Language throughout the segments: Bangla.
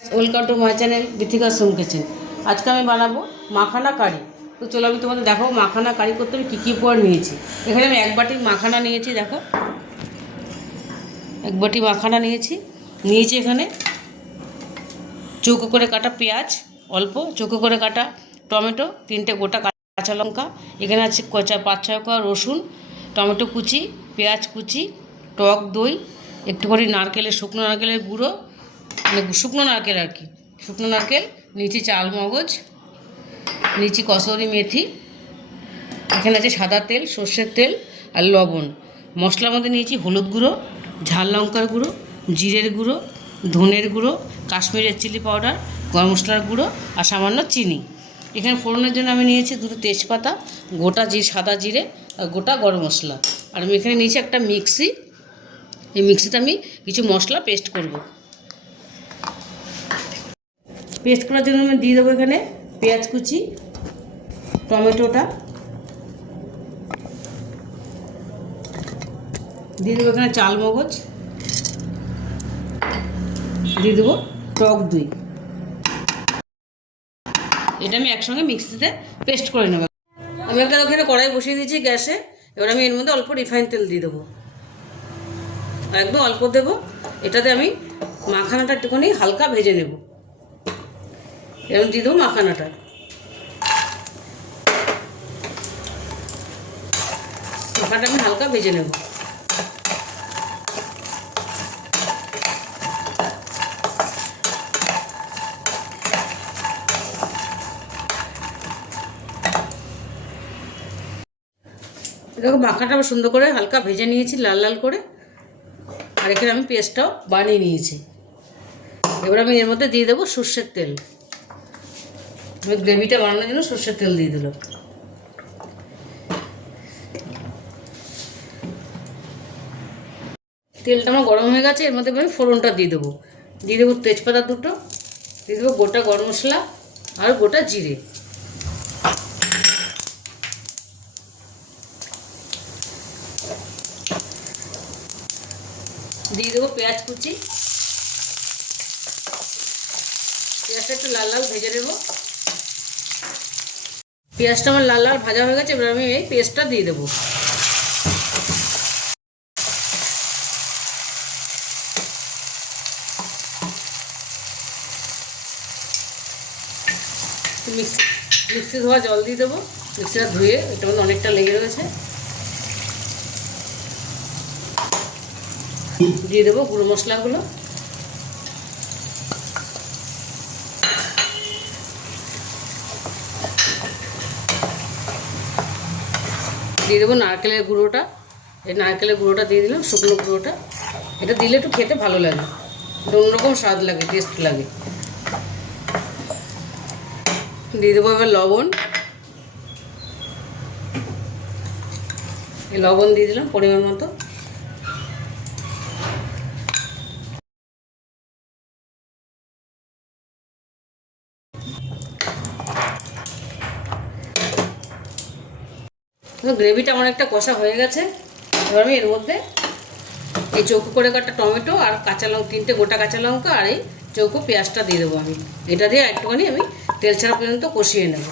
Welcome to my channel Bithika Som kitchen. আজকে আমি বানাবো মাখানা কারি। তো চলো আমি তোমাদের দেখাবো মাখানা কারি করতে আমি কী কী উপকরণ নিয়েছি। এখানে আমি এক বাটি মাখানা নিয়েছি, দেখো এক বাটি মাখানা নিয়েছি এখানে চৌকো করে কাটা পেঁয়াজ, অল্প চৌকো করে কাটা টমেটো, 3টে গোটা কাঁচা লঙ্কা, এখানে আছে 5-6 কোয়া রসুন, টমেটো কুচি, পেঁয়াজ কুচি, টক দই, একটুখানি শুকনো নারকেলের গুঁড়ো, মানে শুকনো নারকেল আর কি, শুকনো নারকেল নিয়েছি, চাল মগজ নিয়েছি, কসুরি মেথি, এখানে আছে সাদা তেল, সর্ষের তেল আর লবণ। মশলার মধ্যে নিয়েছি হলুদ গুঁড়ো, ঝাল লঙ্কার গুঁড়ো, জিরের গুঁড়ো, ধনের গুঁড়ো, কাশ্মীরের চিলি পাউডার, গরম মশলার গুঁড়ো আর সামান্য চিনি। এখানে ফোড়নের জন্য আমি নিয়েছি 2টো তেজপাতা, গোটা সাদা জিরে আর গোটা গরম মশলা। আর আমি এখানে নিয়েছি একটা মিক্সি, এই মিক্সিতে আমি কিছু মশলা পেস্ট করব। পেস্ট করার জন্য আমি দিয়ে দেবো এখানে পেঁয়াজ কুচি, টমেটোটা দিয়ে দেবো, এখানে চাল মগজ দিয়ে দেবো, টক দই, এটা আমি একসঙ্গে মিক্সিতে পেস্ট করে নেব। আমি একটা ওখানে কড়াই বসিয়ে দিয়েছি গ্যাসে। এবার আমি এর মধ্যে অল্প রিফাইন তেল দিয়ে দেবো, একদম অল্প দেবো। এটাতে আমি মাখানাটা একটুখানি হালকা ভেজে নেব। এরকম দিয়ে দেবো মাখানাটা, আমি হালকা ভেজে নেব। দেখো মাখাটা আমি সুন্দর করে হালকা ভেজে নিয়েছি, লাল লাল করে। আর এখানে আমি পেস্টটাও বানিয়ে নিয়েছি। এবার আমি এর মধ্যে দিয়ে দেবো সর্ষের তেল। আমি গ্রেভিটা বানানোর জন্য সর্ষের তেল দিয়ে দিলাম। তেলটা আমার গরম হয়ে গেছে, এর মধ্যে আমি ফোড়নটা দিয়ে দেবো। তেজপাতা 2টো, দিয়ে দেবো গোটা গরম মশলা আর গোটা জিরে, দিয়ে দেবো পেঁয়াজ কুচি। পেঁয়াজটা একটু লাল লাল ভেজে নেবো। পেঁয়াজটা আমার লাল লাল ভাজা হয়ে গেছে, এবার আমি এই পেস্টটা দিয়ে দেবো। মিক্সি ধোয়া জল দিয়ে দেবো, মিক্সিটা ধুয়ে, এটার মধ্যে অনেকটা লেগে রয়েছে। দিয়ে দেবো গুঁড়ো মশলাগুলো, দিয়ে দেবো নারকেলের গুঁড়োটা। এই নারকেলের গুঁড়োটা দিয়ে দিলাম, শুকনো গুঁড়োটা। এটা দিলে একটু খেতে ভালো লাগে, একটু অন্যরকম স্বাদ লাগে, টেস্ট লাগে। দিয়ে দেবো এবার লবণ, এই লবণ দিয়ে দিলাম পরিমাণ মতো। গ্রেভিটা আমার একটা কষা হয়ে গেছে। এবার আমি এর মধ্যে এই চৌকো করে কাটা টমেটো আর কাঁচা লঙ্কা, 3টে গোটা কাঁচা লঙ্কা আর এই চৌকো পেঁয়াজটা দিয়ে দেবো। আমি এটা দিয়ে একটুখানি আমি তেল ছাড়া পর্যন্ত কষিয়ে নেব।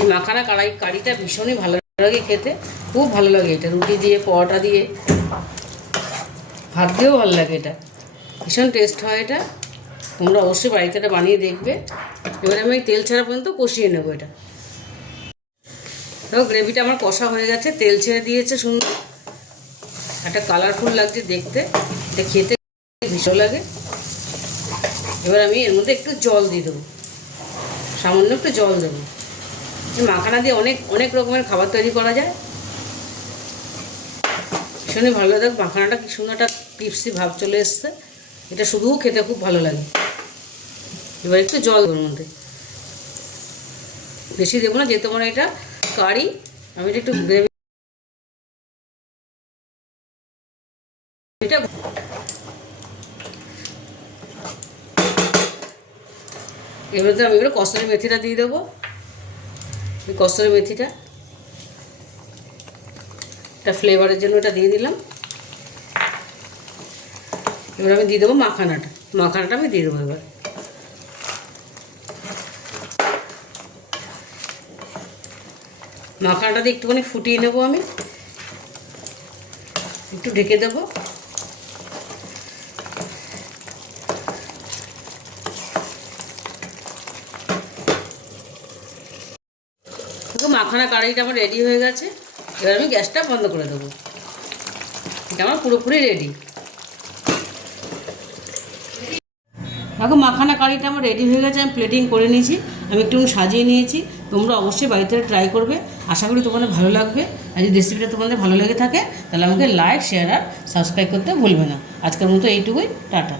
এই মাখানা কারিটা ভীষণই ভালো লাগে খেতে, খুব ভালো লাগে। এটা রুটি দিয়ে, পরোটা দিয়ে, ভাত দিয়েও ভালো লাগে। এটা ভীষণ টেস্ট হয়। এটা তোমরা অবশ্যই বাড়িতে এটা বানিয়ে দেখবে। এবার আমি তেল ছাড়া পর্যন্ত কষিয়ে নেব এটা। দেখো গ্রেভিটা আমার কষা হয়ে গেছে, তেল ছেড়ে দিয়েছে, সুন্দর একটা কালারফুল লাগছে দেখতে, এটা খেতে ভীষণ লাগে। এবার আমি এর মধ্যে একটু জল দিয়ে দেবো, সামান্য একটু জল দেবো। মাখানা দিয়ে অনেক অনেক রকমের খাবার তৈরি করা যায়, ভীষণই ভালো লাগে। মাখানাটা কি সুন্দর একটা ক্রিপসি ভাব চলে এসছে, এটা শুধুও খেতে খুব ভালো লাগে। এবার একটু জল দেবো, মধ্যে বেশি দেবো না, যেহেতু আমার এটা কারি। আমি একটু গ্রেভি, এটা এবারে আমি এবার কসুরি মেথিটা দিয়ে দেবো। কসুরি মেথিটা এটা ফ্লেভারের জন্য এটা দিয়ে দিলাম। এবার আমি দিয়ে দেবো মাখানাটা আমি দিয়ে দেবো। এবার মাখানাটা দিয়ে একটুখানি ফুটিয়ে নেবো, আমি একটু ঢেকে দেবো। মাখানা কারিটা আমার রেডি হয়ে গেছে। এবার আমি গ্যাসটা বন্ধ করে দেবো। এটা আমার পুরোপুরি রেডি। দেখো মাখানা কারিটা আমার রেডি হয়ে গেছে, আমি প্লেটিং করে নিয়েছি, আমি একটু সাজিয়ে নিয়েছি। তোমরা অবশ্যই বাড়িতে ট্রাই করবে, আশা করি তোমাদের ভালো লাগবে। আর যদি রেসিপিটা তোমাদের ভালো লেগে থাকে তাহলে আমাকে লাইক, শেয়ার আর সাবস্ক্রাইব করতে ভুলবে না। আজকের মতো এইটুকুই, টাটা।